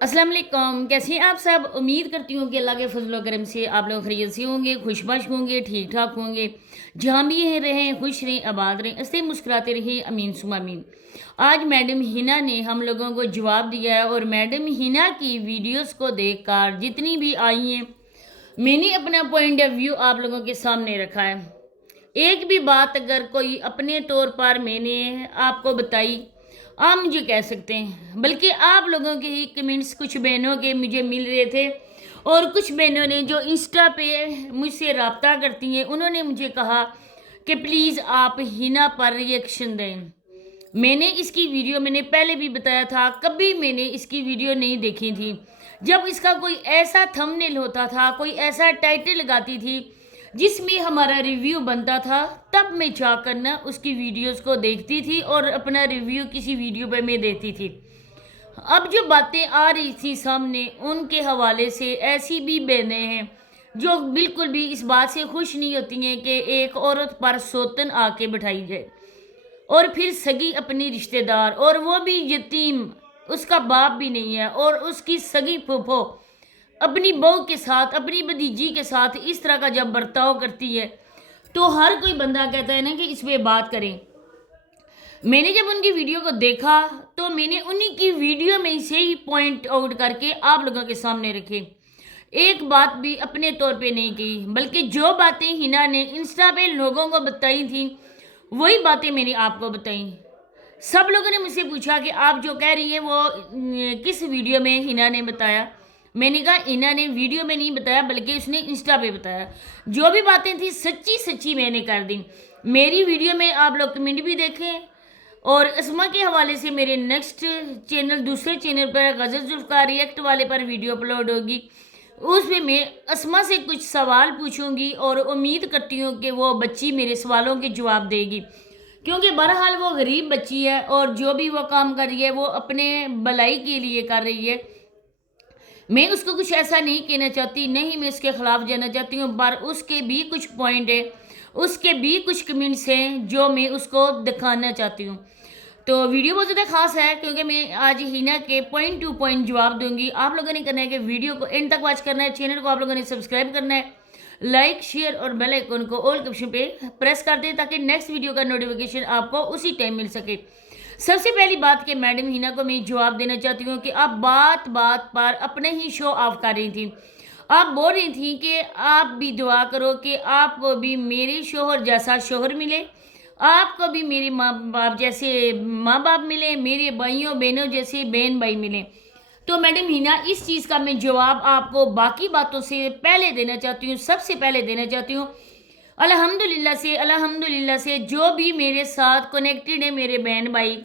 अस्सलाम वालेकुम। कैसे हैं आप सब? उम्मीद करती हूँ कि अल्लाह के फजल व करम से आप लोग खैरियत से होंगे, खुशबाश होंगे, ठीक ठाक होंगे। जहाँ भी रहें खुश रहें, आबाद रहें, हंसते मुस्कुराते रहें। अमीन सुमा अमीन। आज मैडम हिना ने हम लोगों को जवाब दिया है और मैडम हिना की वीडियोस को देखकर जितनी भी आई हैं, मैंने अपना पॉइंट ऑफ व्यू आप लोगों के सामने रखा है। एक भी बात अगर कोई अपने तौर पर मैंने आपको बताई, आप मुझे कह सकते हैं। बल्कि आप लोगों के ही कमेंट्स कुछ बहनों के मुझे मिल रहे थे और कुछ बहनों ने जो इंस्टा पे मुझसे रब्ता करती हैं, उन्होंने मुझे कहा कि प्लीज़ आप हिना पर रिएक्शन दें। मैंने इसकी वीडियो मैंने पहले भी बताया था, कभी मैंने इसकी वीडियो नहीं देखी थी। जब इसका कोई ऐसा थंबनेल होता था, कोई ऐसा टाइटल लगाती थी जिसमें हमारा रिव्यू बनता था, तब मैं जाकर ना उसकी वीडियोस को देखती थी और अपना रिव्यू किसी वीडियो पे मैं देती थी। अब जो बातें आ रही थी सामने, उनके हवाले से ऐसी भी बहनें हैं जो बिल्कुल भी इस बात से खुश नहीं होती हैं कि एक औरत पर सौतन आके बिठाई जाए, और फिर सगी अपनी रिश्तेदार, और वो भी यतीम, उसका बाप भी नहीं है, और उसकी सगी फूफो अपनी बहू के साथ, अपनी भतीजी के साथ इस तरह का जब बर्ताव करती है, तो हर कोई बंदा कहता है ना कि इस पे बात करें। मैंने जब उनकी वीडियो को देखा तो मैंने उन्हीं की वीडियो में से ही पॉइंट आउट करके आप लोगों के सामने रखे। एक बात भी अपने तौर पे नहीं की, बल्कि जो बातें हिना ने इंस्टा पे लोगों को बताई थी, वही बातें मैंने आपको बताई। सब लोगों ने मुझसे पूछा कि आप जो कह रही हैं वो किस वीडियो में हिना ने बताया। मैंने कहा हिना ने वीडियो में नहीं बताया, बल्कि उसने इंस्टा पे बताया। जो भी बातें थी सच्ची सच्ची मैंने कर दी। मेरी वीडियो में आप लोग कमेंट भी देखें, और असमा के हवाले से मेरे नेक्स्ट चैनल, दूसरे चैनल पर गज़ल जुल्फ़कार रिएक्ट वाले पर वीडियो अपलोड होगी। उसमें मैं असमा से कुछ सवाल पूछूंगी और उम्मीद करती हूँ कि वो बच्ची मेरे सवालों के जवाब देगी, क्योंकि बहरहाल वो गरीब बच्ची है और जो भी वो काम कर रही है वो अपने भलाई के लिए कर रही है। मैं उसको कुछ ऐसा नहीं कहना चाहती, नहीं मैं उसके खिलाफ जाना चाहती हूँ, पर उसके भी कुछ पॉइंट है, उसके भी कुछ कमेंट्स हैं जो मैं उसको दिखाना चाहती हूँ। तो वीडियो बहुत ज़्यादा खास है, क्योंकि मैं आज हिना के पॉइंट टू पॉइंट जवाब दूंगी। आप लोगों ने करना है कि वीडियो को एंड तक वॉच करना है, चैनल को आप लोगों ने सब्सक्राइब करना है, लाइक शेयर और बेल आइकन को ऑल ऑप्शन पे प्रेस कर दें ताकि नेक्स्ट वीडियो का नोटिफिकेशन आपको उसी टाइम मिल सके। सबसे पहली बात कि मैडम हिना को मैं जवाब देना चाहती हूँ कि आप बात बात पर अपने ही शो ऑफ कर रही थी। आप बोल रही थी कि आप भी दुआ करो कि आपको भी मेरे शोहर जैसा शोहर मिले, आपको भी मेरे माँ बाप जैसे माँ बाप मिले, मेरे भाइयों बहनों जैसे बहन भाई मिले। तो मैडम हिना, इस चीज़ का मैं जवाब आपको बाकी बातों से पहले देना चाहती हूँ, सबसे पहले देना चाहती हूँ। अल्हम्दुलिल्लाह से जो भी मेरे साथ कनेक्टेड है, मेरे बहन भाई,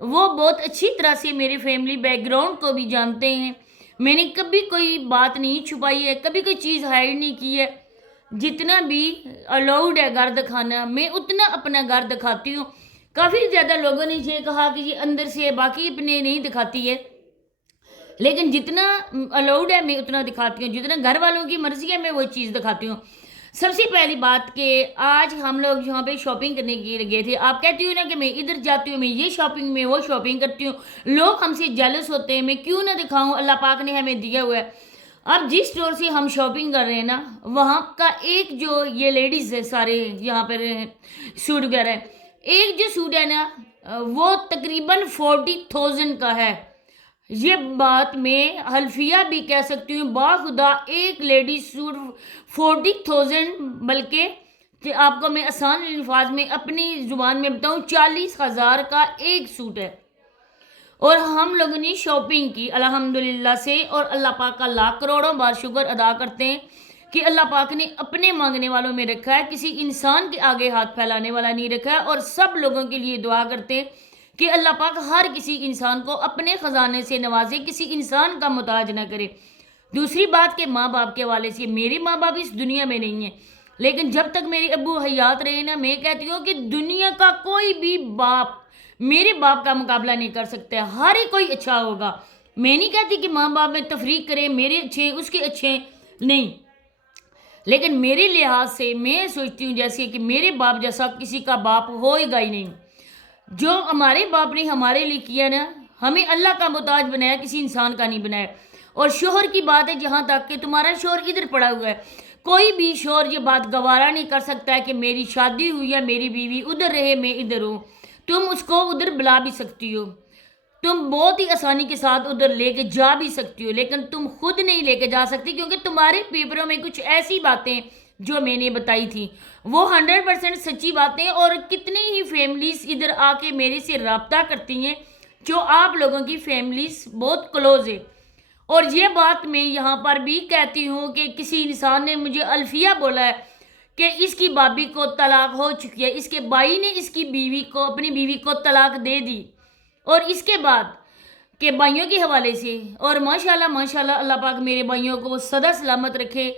वो बहुत अच्छी तरह से मेरे फैमिली बैकग्राउंड को भी जानते हैं। मैंने कभी कोई बात नहीं छुपाई है, कभी कोई चीज़ हाइड नहीं की है। जितना भी अलाउड है घर दिखाना, मैं उतना अपना घर दिखाती हूँ। काफ़ी ज़्यादा लोगों ने ये कहा कि ये अंदर से बाकी अपने नहीं दिखाती है, लेकिन जितना अलाउड है मैं उतना दिखाती हूँ, जितना घर वालों की मर्जी है मैं वो चीज़ दिखाती हूँ। सबसे पहली बात कि आज हम लोग यहाँ पे शॉपिंग करने के लिए गए थे। आप कहती हो ना कि मैं इधर जाती हूँ, मैं ये शॉपिंग में वो शॉपिंग करती हूँ, लोग हमसे जेलस होते हैं, मैं क्यों ना दिखाऊँ, अल्लाह पाक ने हमें दिया हुआ है। अब जिस स्टोर से हम शॉपिंग कर रहे हैं ना, वहाँ का एक जो ये लेडीज़ है, सारे यहाँ पर सूट वगैरह है, एक जो सूट है ना वो तकरीबन 40,000 का है। ये बात मैं हल्फिया भी कह सकती हूँ, बाखुदा एक लेडी सूट 40,000, बल्कि कि आपको मैं आसान अल्फाज में अपनी ज़ुबान में बताऊँ, 40,000 का एक सूट है। और हम लोगों ने शॉपिंग की अल्हम्दुलिल्लाह से, और अल्लाह पाक का लाख करोड़ों बार शुक्र अदा करते हैं कि अल्लाह पाक ने अपने मांगने वालों में रखा है, किसी इंसान के आगे हाथ फैलाने वाला नहीं रखा है। और सब लोगों के लिए दुआ करते हैं कि अल्लाह पाक हर किसी इंसान को अपने ख़जाने से नवाजे, किसी इंसान का मुताज ना करे। दूसरी बात के माँ बाप के हवाले से, मेरे माँ बाप इस दुनिया में नहीं है, लेकिन जब तक मेरे अब्बू हयात रहे ना, मैं कहती हूँ कि दुनिया का कोई भी बाप मेरे बाप का मुकाबला नहीं कर सकता। हर ही कोई अच्छा होगा। मैं नहीं कहती कि माँ बाप में तफरीक करें, मेरे अच्छे हैं उसके अच्छे हैं, नहीं, लेकिन मेरे लिहाज से मैं सोचती हूँ जैसे कि मेरे बाप जैसा किसी का बाप होएगा ही नहीं। जो हमारे बाप ने हमारे लिए किया ना, हमें अल्लाह का मोहताज बनाया, किसी इंसान का नहीं बनाया। और शोहर की बात है, जहाँ तक कि तुम्हारा शोहर इधर पड़ा हुआ है, कोई भी शोहर ये बात गवारा नहीं कर सकता है कि मेरी शादी हुई है, मेरी बीवी उधर रहे, मैं इधर हूँ। तुम उसको उधर बुला भी सकती हो, तुम बहुत ही आसानी के साथ उधर लेके जा भी सकती हो, लेकिन तुम खुद नहीं लेके जा सकती, क्योंकि तुम्हारे पेपरों में कुछ ऐसी बातें जो मैंने बताई थी वो 100% सच्ची बातें। और कितनी ही फैमिलीज इधर आके मेरे से रब्ता करती हैं, जो आप लोगों की फैमिलीज बहुत क्लोज है। और ये बात मैं यहाँ पर भी कहती हूँ कि किसी इंसान ने मुझे अल्फिया बोला है कि इसकी भाभी को तलाक हो चुकी है, इसके भाई ने इसकी बीवी को, अपनी बीवी को तलाक दे दी, और इसके बाद के भाइयों के हवाले से। और माशाल्लाह माशाल्लाह, अल्लाह पाक मेरे भाइयों को सदा सलामत रखे,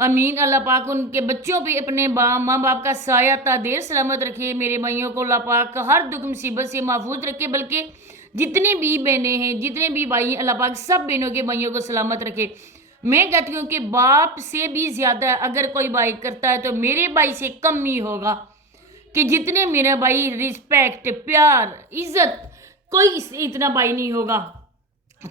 अमीन। अल्लाह पाक उनके बच्चों पे, अपने माँ बाप का साया देर सलामत रखे। मेरे भाइयों को अल्लाह पाक हर दुख मुसीबत से महफूज रखे, बल्कि जितने भी बहनें हैं, जितने भी भाई, अल्लाह पाक सब बहनों के भाइयों को सलामत रखे। मैं कहती हूँ कि बाप से भी ज़्यादा अगर कोई भाई करता है तो मेरे भाई से कम ही होगा, कि जितने मेरा भाई रिस्पेक्ट, प्यार, इज्जत, कोई इतना भाई नहीं होगा।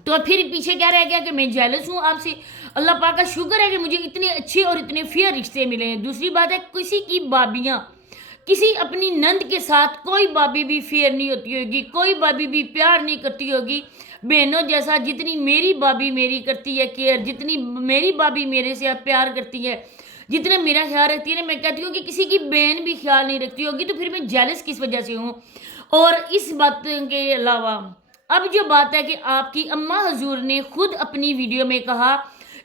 तो फिर पीछे क्या रह गया कि मैं जेलस हूँ आपसे। अल्लाह पाक का शुक्र है कि मुझे इतने अच्छे और इतने फेयर रिश्ते मिले हैं। दूसरी बात है, किसी की भाभियाँ, किसी अपनी नंद के साथ कोई भाभी भी फेयर नहीं होती होगी, कोई भाभी भी प्यार नहीं करती होगी बहनों जैसा, जितनी मेरी भाभी मेरी करती है केयर, जितनी मेरी भाभी मेरे से प्यार करती है, जितना मेरा ख्याल रखती है ना, मैं कहती हूँ कि किसी की बहन भी ख्याल नहीं रखती होगी। तो फिर मैं जेलस किस वजह से हूँ। और इस बात के अलावा अब जो बात है कि आपकी अम्मा हजूर ने खुद अपनी वीडियो में कहा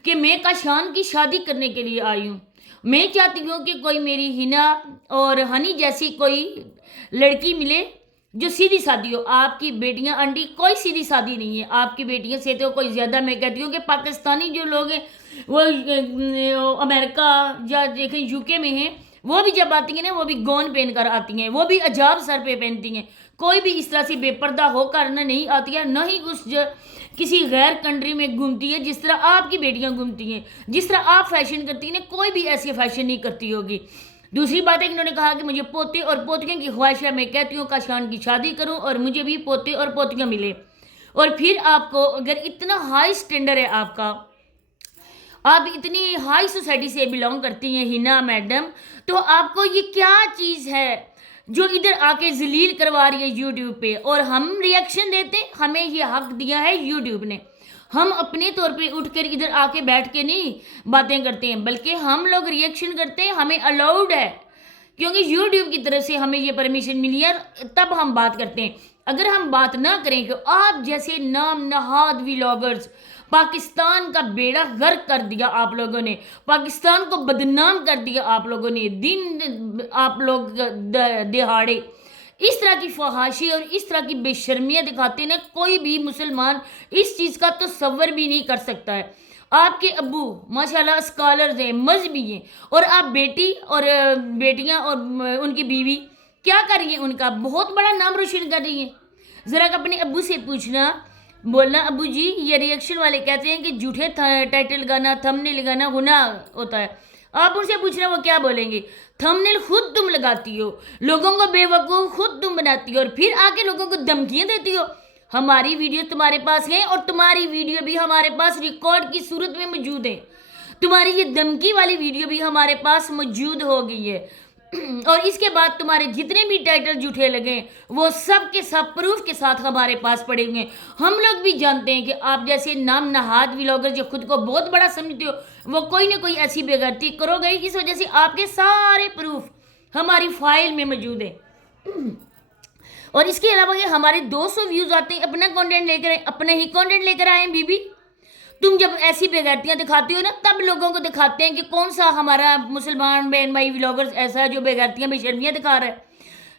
कि मैं काशान की शादी करने के लिए आई हूँ। मैं चाहती हूँ कि कोई मेरी हिना और हनी जैसी कोई लड़की मिले जो सीधी सादी हो। आपकी बेटियां आंटी कोई सीधी सादी नहीं है, आपकी बेटियां से तो कोई ज़्यादा। मैं कहती हूँ कि पाकिस्तानी जो लोग हैं वो अमेरिका या देखें यूके में हैं, वो भी जब आती हैं ना, वो भी गौन पहन कर आती हैं, वो भी अजाब सर पे पहनती हैं। कोई भी इस तरह से बेपर्दा होकर न नहीं आती है, न ही उस किसी गैर कंट्री में घूमती है जिस तरह आपकी बेटियां घूमती हैं। जिस तरह आप फैशन करती हैं, कोई भी ऐसे फैशन नहीं करती होगी। दूसरी बात है कि उन्होंने कहा कि मुझे पोते और पोतियों की ख्वाहिश है। मैं कहती हूँ काशान की शादी करूँ और मुझे भी पोते और पोतियाँ मिले। और फिर आपको अगर इतना हाई स्टैंडर्ड है आपका, आप इतनी हाई सोसाइटी से बिलोंग करती हैं हिना मैडम, तो आपको ये क्या चीज़ है जो इधर आके जलील करवा रही है यूट्यूब पे। और हम रिएक्शन देते, हमें ये हक दिया है यूट्यूब ने। हम अपने तौर पे उठकर इधर आके बैठ के नहीं बातें करते हैं, बल्कि हम लोग रिएक्शन करते हैं, हमें अलाउड है, क्योंकि यूट्यूब की तरफ से हमें ये परमिशन मिली है, तब हम बात करते हैं। अगर हम बात ना करें कि आप जैसे नाम नहाद व्लॉगर्स, पाकिस्तान का बेड़ा गर्क कर दिया आप लोगों ने, पाकिस्तान को बदनाम कर दिया आप लोगों ने, दिन आप लोग दिहाड़े इस तरह की फहाशी और इस तरह की बेशर्मियाँ दिखाते ना, कोई भी मुसलमान इस चीज़ का तसव्वुर भी नहीं कर सकता है। आपके अब्बू माशाल्लाह स्कॉलर्स हैं, मजहबी हैं, और आप बेटी और बेटियां और उनकी बीवी क्या कर रही हैं, उनका बहुत बड़ा नाम रोशन कर रही हैं। ज़रा अपने अब्बू से पूछना, बोलना अब्बू जी ये रिएक्शन वाले कहते हैं कि झूठे टाइटल लगाना, थंबनेल लगाना गुनाह होता है। आप उनसे पूछना वो क्या बोलेंगे। थंबनेल खुद तुम लगाती हो, लोगों को बेवकूफ़ खुद तुम बनाती हो, और फिर आके लोगों को धमकियाँ देती हो। हमारी वीडियो तुम्हारे पास है और तुम्हारी वीडियो भी हमारे पास रिकॉर्ड की सूरत में मौजूद है। तुम्हारी ये धमकी वाली वीडियो भी हमारे पास मौजूद हो गई है। और इसके बाद तुम्हारे जितने भी टाइटल झूठे लगे वो सब के सब प्रूफ के साथ हमारे पास पड़े हुए हैं। हम लोग भी जानते हैं कि आप जैसे नाम नहाद व्लॉगर जो खुद को बहुत बड़ा समझते हो, वो कोई ना कोई ऐसी बेगैरती करोगे। इस वजह से आपके सारे प्रूफ हमारी फाइल में मौजूद है। और इसके अलावा ये हमारे 200 व्यूज़ आते हैं, अपना कंटेंट लेकर आए, अपने ही कंटेंट लेकर आए बीबी। तुम जब ऐसी बेगैरतियाँ दिखाती हो ना, तब लोगों को दिखाते हैं कि कौन सा हमारा मुसलमान बहन भाई व्लॉगर्स ऐसा है जो बेगैरतियाँ बेशर्मियाँ दिखा रहा है।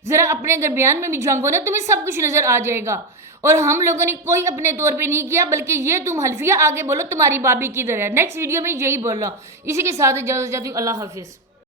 ज़रा अपने अगर बयान में भी झांको ना, तुम्हें सब कुछ नज़र आ जाएगा। और हम लोगों ने कोई अपने तौर पे नहीं किया, बल्कि ये तुम हल्फिया आगे बोलो तुम्हारी भाभी किधर है। नेक्स्ट वीडियो में यही बोल रहा हूँ। इसी के साथ इजाज़त चाहती हूँ। अल्लाह हाफिज़।